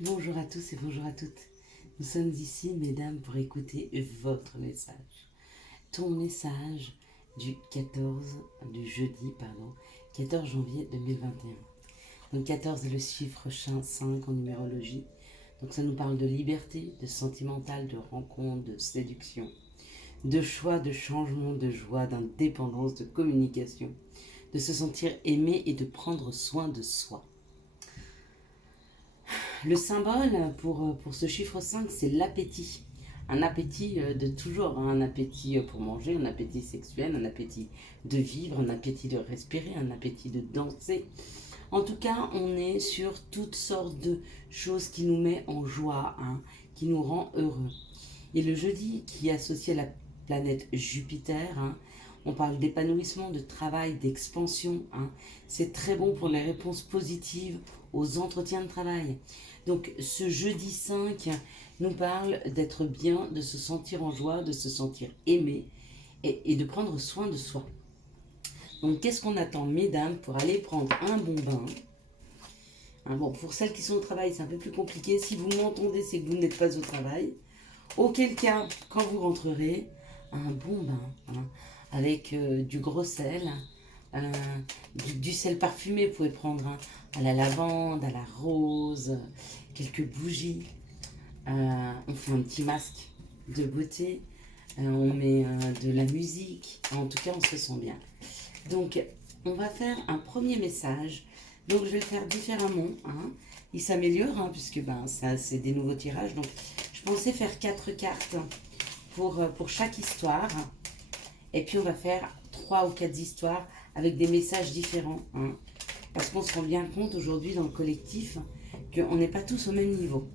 Bonjour à tous et bonjour à toutes. Nous sommes ici, mesdames, pour écouter votre message. Ton message du jeudi 14 janvier 2021. Donc 14 est le chiffre 5 en numérologie. Donc ça nous parle de liberté, de sentimental, de rencontre, de séduction, de choix, de changement, de joie, d'indépendance, de communication, de se sentir aimé et de prendre soin de soi. Le symbole pour ce chiffre 5, c'est l'appétit. Un appétit de toujours, hein, un appétit pour manger, un appétit sexuel, un appétit de vivre, un appétit de respirer, un appétit de danser. En tout cas, on est sur toutes sortes de choses qui nous mettent en joie, hein, qui nous rend heureux. Et le jeudi, qui est associé à la planète Jupiter, hein, on parle d'épanouissement, de travail, d'expansion. Hein. C'est très bon pour les réponses positives aux entretiens de travail. Donc ce jeudi 5 nous parle d'être bien, de se sentir en joie, de se sentir aimé et de prendre soin de soi. Donc qu'est-ce qu'on attend, mesdames, pour aller prendre un bon bain? Hein, bon, pour celles qui sont au travail, c'est un peu plus compliqué. Si vous m'entendez, c'est que vous n'êtes pas au travail. Auquel cas, quand vous rentrerez, un bon bain, hein, avec du gros sel, euh, du sel parfumé. Vous pouvez prendre à la lavande, à la rose, quelques bougies. On fait un petit masque de beauté. On met de la musique. En tout cas, on se sent bien. Donc, on va faire un premier message. Donc, je vais le faire différemment. Hein. Il s'améliore, hein, puisque ça, c'est des nouveaux tirages. Donc, je pensais faire 4 cartes pour chaque histoire. Et puis, on va faire 3 ou 4 histoires avec des messages différents. Hein, parce qu'on se rend bien compte aujourd'hui dans le collectif qu'on n'est pas tous au même niveau.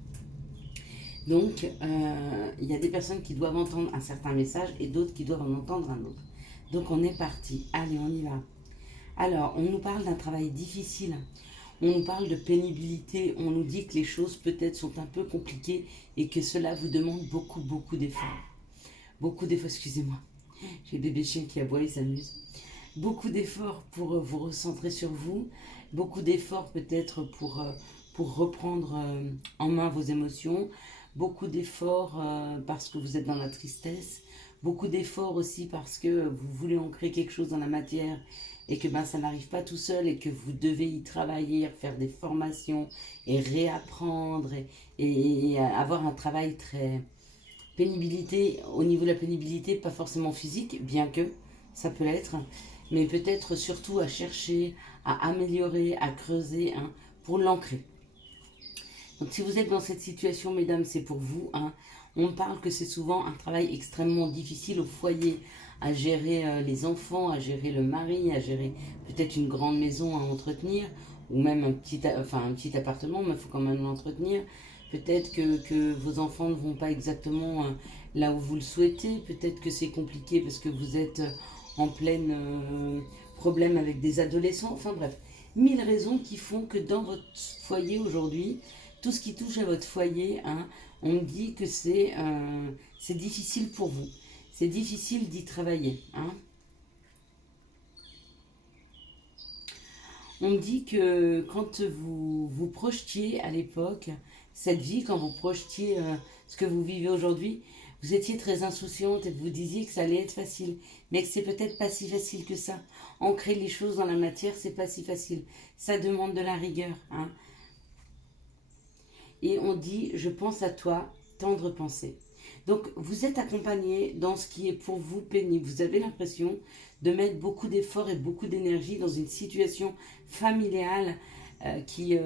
Donc, il y a des personnes qui doivent entendre un certain message et d'autres qui doivent en entendre un autre. Donc, on est parti. Allez, on y va. Alors, on nous parle d'un travail difficile. On nous parle de pénibilité. On nous dit que les choses peut-être sont un peu compliquées et que cela vous demande beaucoup, beaucoup d'efforts. Beaucoup d'efforts, excusez-moi. J'ai le bébé chien qui aboie, il s'amuse. Beaucoup d'efforts pour vous recentrer sur vous. Beaucoup d'efforts peut-être pour reprendre en main vos émotions. Beaucoup d'efforts parce que vous êtes dans la tristesse. Beaucoup d'efforts aussi parce que vous voulez ancrer quelque chose dans la matière et que ça n'arrive pas tout seul et que vous devez y travailler, faire des formations et réapprendre et avoir un travail très... Pénibilité, au niveau de la pénibilité, pas forcément physique, bien que ça peut l'être, mais peut-être surtout à chercher, à améliorer, à creuser pour l'ancrer. Donc si vous êtes dans cette situation, mesdames, c'est pour vous. Hein. On parle que c'est souvent un travail extrêmement difficile au foyer, à gérer les enfants, à gérer le mari, à gérer peut-être une grande maison à entretenir, ou même un petit appartement, mais il faut quand même l'entretenir. Peut-être que vos enfants ne vont pas exactement là où vous le souhaitez. Peut-être que c'est compliqué parce que vous êtes en plein problème avec des adolescents. Enfin bref, 1000 raisons qui font que dans votre foyer aujourd'hui, tout ce qui touche à votre foyer, hein, on me dit que c'est difficile pour vous. C'est difficile d'y travailler. Hein. On me dit que quand vous projetiez à l'époque cette vie, quand vous projetiez ce que vous vivez aujourd'hui, vous étiez très insouciante et vous disiez que ça allait être facile. Mais que c'est peut-être pas si facile que ça. Ancrer les choses dans la matière, c'est pas si facile. Ça demande de la rigueur. Hein. Et on dit, je pense à toi, tendre pensée. Donc vous êtes accompagné dans ce qui est pour vous pénible. Vous avez l'impression de mettre beaucoup d'efforts et beaucoup d'énergie dans une situation familiale qui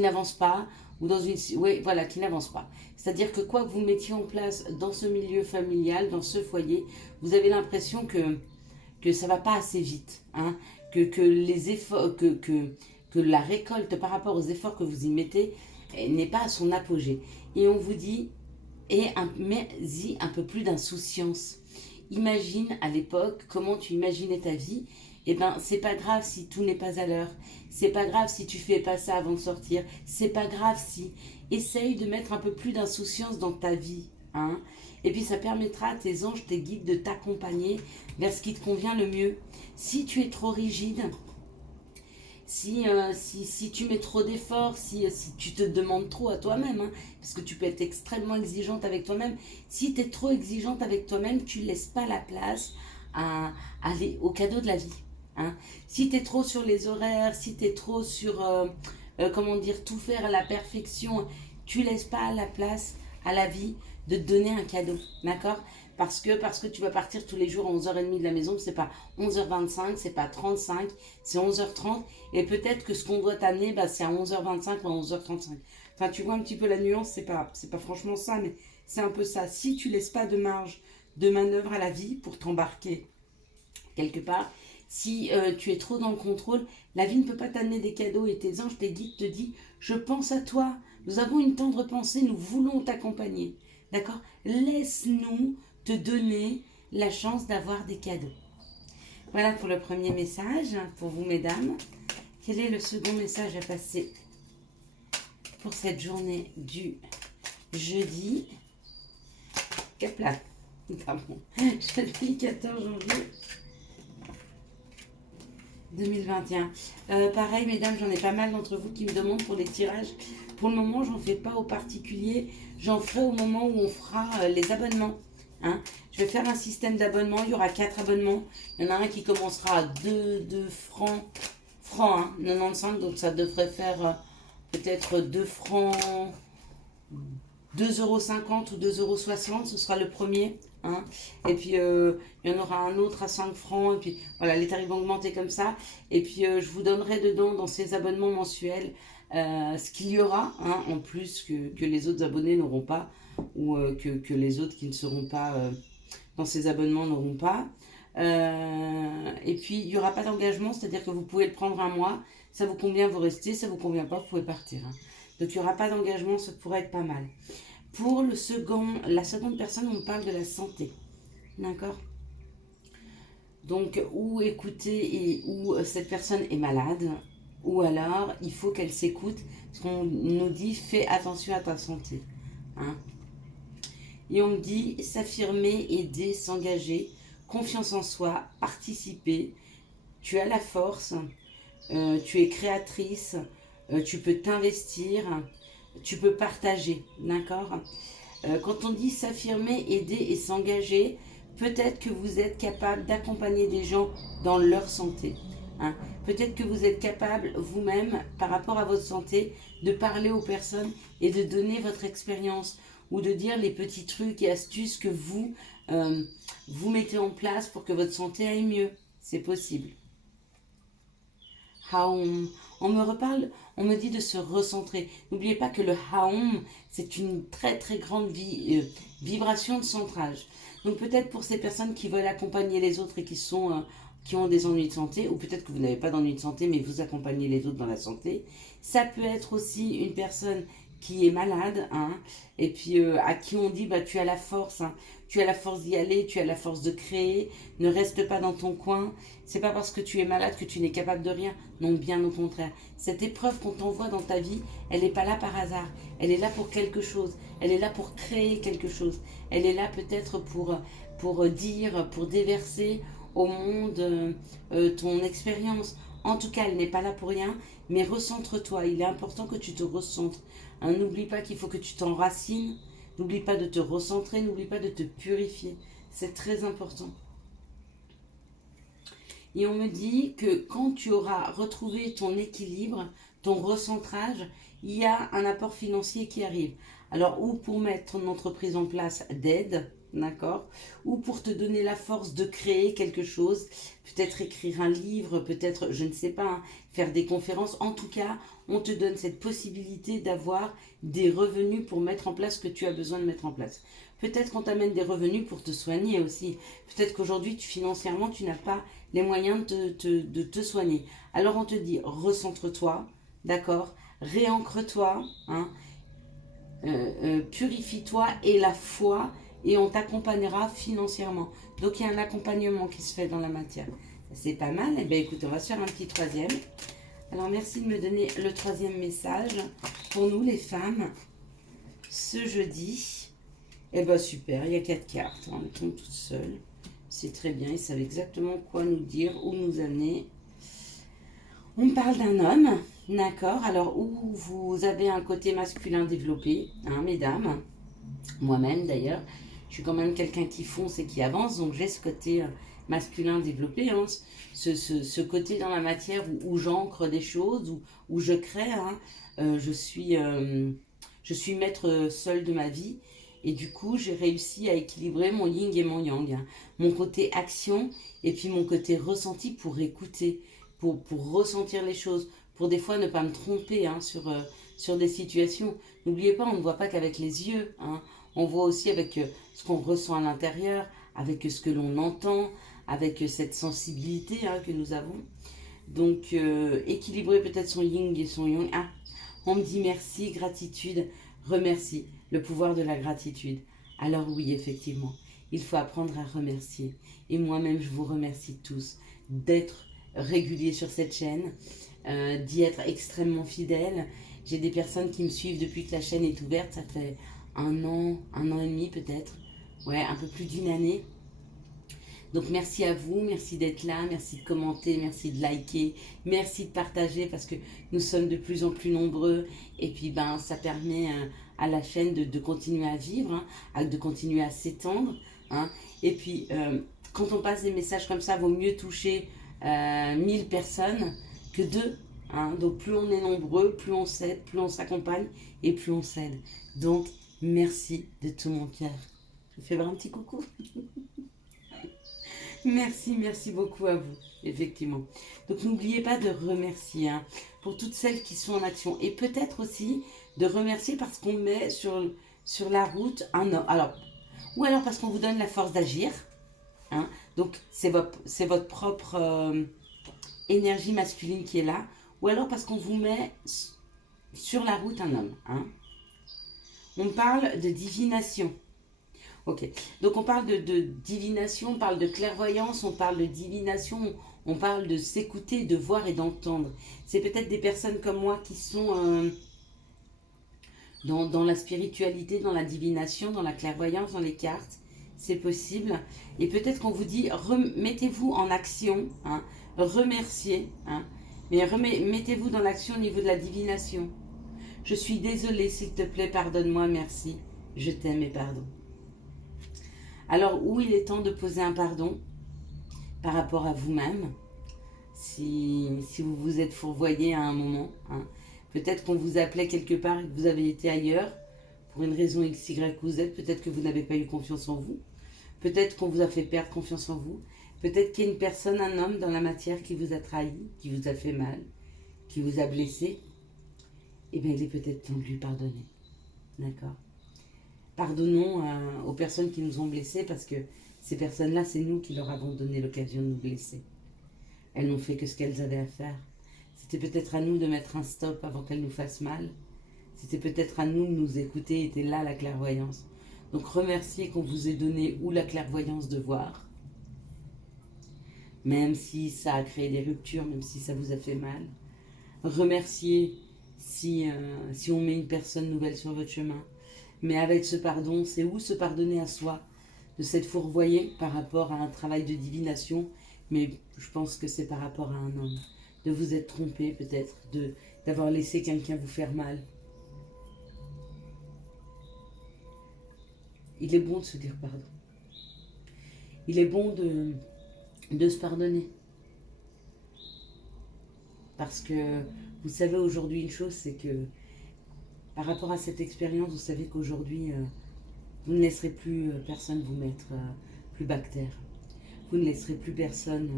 n'avance pas, ou dans une... Oui, voilà, qui n'avance pas. C'est-à-dire que quoi que vous mettiez en place dans ce milieu familial, dans ce foyer, vous avez l'impression que ça ne va pas assez vite. Hein, que les efforts, que la récolte par rapport aux efforts que vous y mettez n'est pas à son apogée. Et on vous dit, mets-y un peu plus d'insouciance. Imagine à l'époque comment tu imaginais ta vie. Eh ben, c'est pas grave si tout n'est pas à l'heure. C'est pas grave si tu fais pas ça avant de sortir. C'est pas grave si. Essaye de mettre un peu plus d'insouciance dans ta vie. Hein. Et puis ça permettra à tes anges, tes guides de t'accompagner vers ce qui te convient le mieux. Si tu es trop rigide, Si tu mets trop d'efforts, si tu te demandes trop à toi-même, hein, parce que tu peux être extrêmement exigeante avec toi-même, si tu es trop exigeante avec toi-même, tu ne laisses pas la place au cadeau de la vie. Hein. Si tu es trop sur les horaires, si tu es trop sur, comment dire, tout faire à la perfection, tu laisses pas la place à la vie de te donner un cadeau, d'accord? Parce que tu vas partir tous les jours à 11h30 de la maison, c'est pas 11h25, c'est pas 35, c'est 11h30, et peut-être que ce qu'on doit t'amener, bah, c'est à 11h25 ou à 11h35. Enfin, tu vois un petit peu la nuance, c'est pas franchement ça, mais c'est un peu ça. Si tu laisses pas de marge de manœuvre à la vie pour t'embarquer quelque part, si tu es trop dans le contrôle, la vie ne peut pas t'amener des cadeaux et tes anges, tes guides te disent, je pense à toi, nous avons une tendre pensée, nous voulons t'accompagner. D'accord? Laisse-nous te donner la chance d'avoir des cadeaux. Voilà pour le premier message, pour vous mesdames. Quel est le second message à passer pour cette journée du jeudi? Capla. Pardon. Jeudi 14 janvier 2021. Pareil, mesdames, j'en ai pas mal d'entre vous qui me demandent pour les tirages. Pour le moment, j'en fais pas au particulier. J'en ferai au moment où on fera les abonnements. Hein. Je vais faire un système d'abonnement. Il y aura 4 abonnements. Il y en a un qui commencera à 2 francs, hein, 95. Donc ça devrait faire peut-être 2 francs, 2,50 € ou 2,60 €. Ce sera le premier. Hein. Et puis, il y en aura un autre à 5 francs. Et puis, voilà, les tarifs vont augmenter comme ça. Et puis, je vous donnerai dedans, dans ces abonnements mensuels, ce qu'il y aura, hein, en plus que les autres abonnés n'auront pas. Ou que les autres qui ne seront pas dans ces abonnements n'auront pas. Et puis, il n'y aura pas d'engagement. C'est-à-dire que vous pouvez le prendre un mois. Ça vous convient, vous restez. Ça vous convient pas, vous pouvez partir. Hein. Donc, il n'y aura pas d'engagement. Ça pourrait être pas mal. Pour la seconde personne, on parle de la santé. D'accord? Donc, ou écouter et où cette personne est malade, ou alors il faut qu'elle s'écoute. Parce qu'on nous dit, fais attention à ta santé. Hein? Et on me dit, s'affirmer, aider, s'engager, confiance en soi, participer. Tu as la force, tu es créatrice, tu peux t'investir, tu peux partager, d'accord? Quand on dit s'affirmer, aider et s'engager, peut-être que vous êtes capable d'accompagner des gens dans leur santé. Hein. Peut-être que vous êtes capable vous-même, par rapport à votre santé, de parler aux personnes et de donner votre expérience ou de dire les petits trucs et astuces que vous mettez en place pour que votre santé aille mieux. C'est possible. Haoum. On me reparle, on me dit de se recentrer. N'oubliez pas que le Haoum, c'est une très très grande vibration de centrage. Donc peut-être pour ces personnes qui veulent accompagner les autres et qui ont des ennuis de santé, ou peut-être que vous n'avez pas d'ennuis de santé, mais vous accompagnez les autres dans la santé. Ça peut être aussi une personne qui est malade, hein, et puis à qui on dit, bah, tu as la force, hein, tu as la force d'y aller, tu as la force de créer, ne reste pas dans ton coin. C'est pas parce que tu es malade que tu n'es capable de rien, non, bien au contraire. Cette épreuve qu'on t'envoie dans ta vie, elle n'est pas là par hasard, elle est là pour quelque chose, elle est là pour créer quelque chose, elle est là peut-être pour dire, pour déverser au monde ton expérience. En tout cas, elle n'est pas là pour rien, mais recentre-toi. Il est important que tu te recentres. Hein, n'oublie pas qu'il faut que tu t'enracines. N'oublie pas de te recentrer. N'oublie pas de te purifier. C'est très important. Et on me dit que quand tu auras retrouvé ton équilibre, ton recentrage, il y a un apport financier qui arrive. Alors, ou pour mettre une entreprise en place d'aide, d'accord, ou pour te donner la force de créer quelque chose, peut-être écrire un livre, peut-être, je ne sais pas, hein, faire des conférences. En tout cas, on te donne cette possibilité d'avoir des revenus pour mettre en place ce que tu as besoin de mettre en place. Peut-être qu'on t'amène des revenus pour te soigner aussi. Peut-être qu'aujourd'hui, financièrement, tu n'as pas les moyens de te soigner. Alors on te dit, recentre-toi, d'accord, réancre-toi, hein, purifie-toi et la foi, et on t'accompagnera financièrement. Donc il y a un accompagnement qui se fait dans la matière. C'est pas mal. Eh bien écoutez, on va se faire un petit troisième. Alors merci de me donner le troisième message pour nous les femmes ce jeudi. Eh bien super, il y a 4 cartes, hein, elles tombent toutes seules. C'est très bien, ils savent exactement quoi nous dire, où nous amener. On parle d'un homme, d'accord. Alors, où vous avez un côté masculin développé, hein, mesdames. Moi-même, d'ailleurs, je suis quand même quelqu'un qui fonce et qui avance, donc j'ai ce côté masculin développé, hein, ce côté dans la matière où j'ancre des choses, où je crée. Hein. Euh, je, suis, euh, je suis maître seul de ma vie. Et du coup, j'ai réussi à équilibrer mon yin et mon yang. Hein. Mon côté action et puis mon côté ressenti pour écouter, pour ressentir les choses, pour des fois ne pas me tromper hein, sur des situations. N'oubliez pas, on ne voit pas qu'avec les yeux. Hein. On voit aussi avec ce qu'on ressent à l'intérieur, avec ce que l'on entend, avec cette sensibilité hein, que nous avons. Donc, équilibrer peut-être son yin et son yang. Ah, on me dit merci, gratitude, remercie, le pouvoir de la gratitude. Alors oui, effectivement, il faut apprendre à remercier. Et moi-même, je vous remercie tous d'être réguliers sur cette chaîne, d'y être extrêmement fidèles. J'ai des personnes qui me suivent depuis que la chaîne est ouverte, ça fait un an et demi peut-être, ouais, un peu plus d'une année. Donc merci à vous, merci d'être là, merci de commenter, merci de liker, merci de partager parce que nous sommes de plus en plus nombreux et puis ben ça permet à la chaîne de continuer à vivre, hein, de continuer à s'étendre. Hein. Et puis quand on passe des messages comme ça, vaut mieux toucher 1000 personnes que 2. Hein. Donc plus on est nombreux, plus on s'aide, plus on s'accompagne et plus on s'aide. Donc merci de tout mon cœur. Je vous fais voir un petit coucou. Merci, merci beaucoup à vous, effectivement. Donc n'oubliez pas de remercier hein, pour toutes celles qui sont en action. Et peut-être aussi de remercier parce qu'on met sur la route un homme. Alors, ou alors parce qu'on vous donne la force d'agir. Hein, donc c'est votre propre énergie masculine qui est là. Ou alors parce qu'on vous met sur la route un homme. Hein. On parle de divination. Ok, donc on parle de divination, on parle de clairvoyance, on parle de divination, on parle de s'écouter, de voir et d'entendre. C'est peut-être des personnes comme moi qui sont dans la spiritualité, dans la divination, dans la clairvoyance, dans les cartes. C'est possible. Et peut-être qu'on vous dit, mettez-vous en action, hein, remerciez, hein, mais mettez-vous dans l'action au niveau de la divination. Je suis désolée, s'il te plaît, pardonne-moi, merci. Je t'aime et pardon. Alors, où il est temps de poser un pardon par rapport à vous-même, si vous vous êtes fourvoyé à un moment. Hein. Peut-être qu'on vous appelait quelque part et que vous avez été ailleurs, pour une raison X, Y ou Z. Peut-être que vous n'avez pas eu confiance en vous. Peut-être qu'on vous a fait perdre confiance en vous. Peut-être qu'il y a une personne, un homme dans la matière qui vous a trahi, qui vous a fait mal, qui vous a blessé. Eh bien, il est peut-être temps de lui pardonner. D'accord ? Pardonnons aux personnes qui nous ont blessés parce que ces personnes-là, c'est nous qui leur avons donné l'occasion de nous blesser. Elles n'ont fait que ce qu'elles avaient à faire. C'était peut-être à nous de mettre un stop avant qu'elles nous fassent mal. C'était peut-être à nous de nous écouter, était là la clairvoyance. Donc remerciez qu'on vous ait donné ou la clairvoyance de voir, même si ça a créé des ruptures, même si ça vous a fait mal. Remerciez si on met une personne nouvelle sur votre chemin. Mais avec ce pardon, c'est où se pardonner à soi, de s'être fourvoyé par rapport à un travail de divination, mais je pense que c'est par rapport à un homme. De vous être trompé peut-être, d'avoir laissé quelqu'un vous faire mal. Il est bon de se dire pardon. Il est bon de se pardonner. Parce que vous savez aujourd'hui une chose, c'est que par rapport à cette expérience, vous savez qu'aujourd'hui, vous ne laisserez plus personne vous mettre plus bactère. Vous ne laisserez plus personne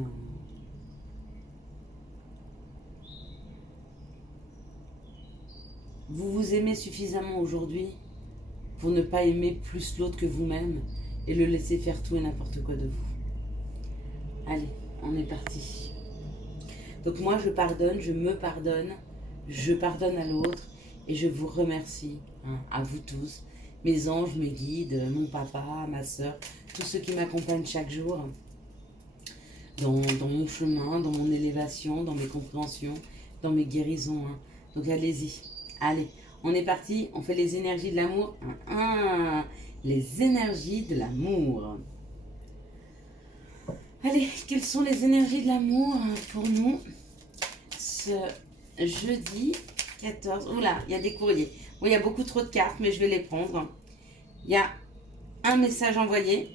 vous vous aimez suffisamment aujourd'hui pour ne pas aimer plus l'autre que vous-même et le laisser faire tout et n'importe quoi de vous. Allez, on est parti. Donc moi, je pardonne, je me pardonne, je pardonne à l'autre et je vous remercie, hein, à vous tous, mes anges, mes guides, mon papa, ma soeur, tous ceux qui m'accompagnent chaque jour dans mon chemin, dans mon élévation, dans mes compréhensions, dans mes guérisons. Hein. Donc allez-y, allez, on est parti, on fait les énergies de l'amour. Les énergies de l'amour. Allez, quelles sont les énergies de l'amour pour nous ce jeudi 14. Oula, il y a des courriers. Bon, il y a beaucoup trop de cartes, mais je vais les prendre. Il y a un message envoyé.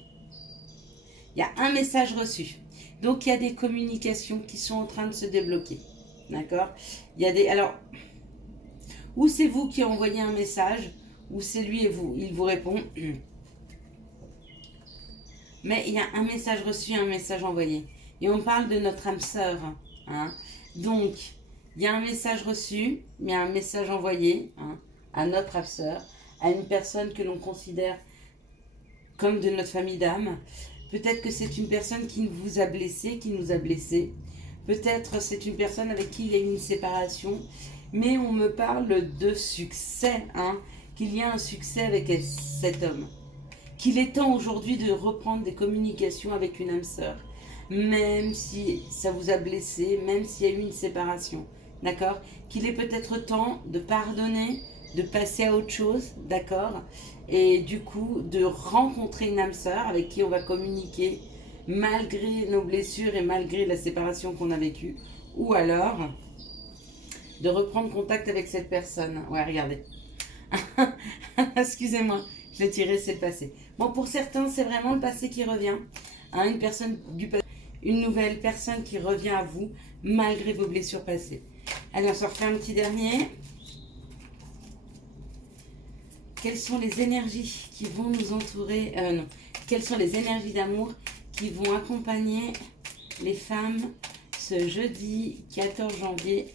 Il y a un message reçu. Donc, il y a des communications qui sont en train de se débloquer. D'accord? Il y a des... Alors, ou c'est vous qui envoyez un message, ou c'est lui et vous. Il vous répond. Mais il y a un message reçu, un message envoyé. Et on parle de notre âme sœur. Hein? Donc, il y a un message reçu, il y a un message envoyé à notre âme sœur, à une personne que l'on considère comme de notre famille d'âme. Peut-être que c'est une personne qui vous a blessé, qui nous a blessés. Peut-être c'est une personne avec qui il y a eu une séparation. Mais on me parle de succès, qu'il y a un succès avec cet homme. Qu'il est temps aujourd'hui de reprendre des communications avec une âme sœur. Même si ça vous a blessé, même s'il y a eu une séparation. D'accord? Qu'il est peut-être temps de pardonner, de passer à autre chose, d'accord? Et du coup, de rencontrer une âme sœur avec qui on va communiquer malgré nos blessures et malgré la séparation qu'on a vécue. Ou alors, de reprendre contact avec cette personne. Ouais, regardez. Excusez-moi, je l'ai tiré, c'est le passé. Bon, pour certains, c'est vraiment le passé qui revient. Une personne du passé, une nouvelle personne qui revient à vous malgré vos blessures passées. Allez, on se refait un petit dernier. Quelles sont les énergies qui vont nous entourer non. Quelles sont les énergies d'amour qui vont accompagner les femmes ce jeudi 14 janvier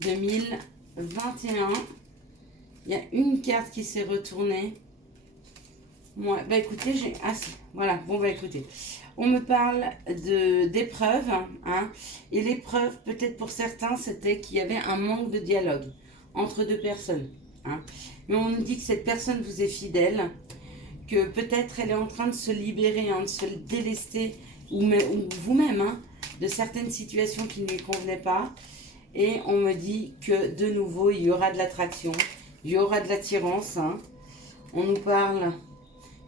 2021. Il y a une carte qui s'est retournée. Moi, bah écoutez, j'ai... Ah si, voilà, bon bah écoutez. On me parle d'épreuves, et l'épreuve, peut-être pour certains, c'était qu'il y avait un manque de dialogue entre deux personnes. Mais on nous dit que cette personne vous est fidèle, que peut-être elle est en train de se libérer, de se délester, ou vous-même, de certaines situations qui ne lui convenaient pas. Et on me dit que de nouveau, il y aura de l'attraction, il y aura de l'attirance. On nous parle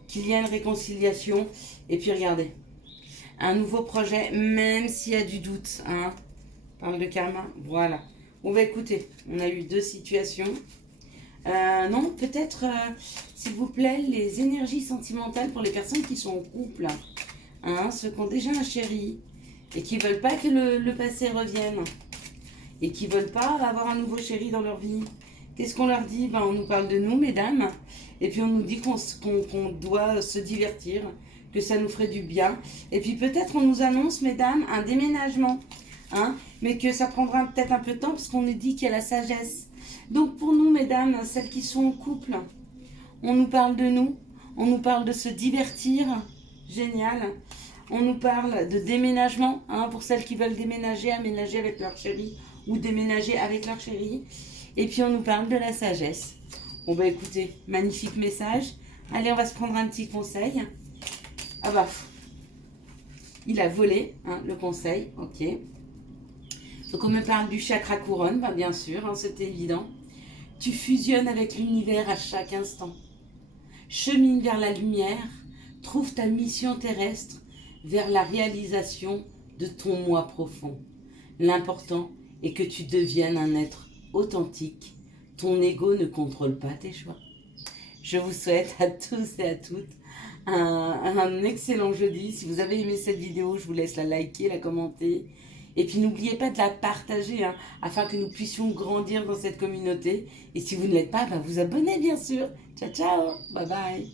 qu'il y a une réconciliation. Et puis regardez, un nouveau projet, même s'il y a du doute. On parle de karma, voilà. On va écouter, on a eu deux situations. Non, peut-être, s'il vous plaît, les énergies sentimentales pour les personnes qui sont en couple. Ceux qui ont déjà un chéri et qui ne veulent pas que le passé revienne. Et qui ne veulent pas avoir un nouveau chéri dans leur vie. Qu'est-ce qu'on leur dit? On nous parle de nous, mesdames. Et puis on nous dit qu'on doit se divertir, que ça nous ferait du bien. Et puis peut-être on nous annonce, mesdames, un déménagement. Mais que ça prendra peut-être un peu de temps parce qu'on nous dit qu'il y a la sagesse. Donc pour nous, mesdames, celles qui sont en couple, on nous parle de nous. On nous parle de se divertir. Génial. On nous parle de déménagement, pour celles qui veulent déménager, aménager avec leur chéri ou déménager avec leur chéri. Et puis on nous parle de la sagesse. Bon bah écoutez, magnifique message. Allez, on va se prendre un petit conseil. Ah bah, il a volé, le conseil, ok. Donc on me parle du chakra couronne, bien sûr, c'était évident. Tu fusionnes avec l'univers à chaque instant. Chemine vers la lumière, trouve ta mission terrestre vers la réalisation de ton moi profond. L'important est que tu deviennes un être authentique. Ton ego ne contrôle pas tes choix. Je vous souhaite à tous et à toutes un excellent jeudi. Si vous avez aimé cette vidéo, je vous laisse la liker, la commenter. Et puis n'oubliez pas de la partager afin que nous puissions grandir dans cette communauté. Et si vous ne l'êtes pas, vous abonnez bien sûr. Ciao, ciao. Bye bye.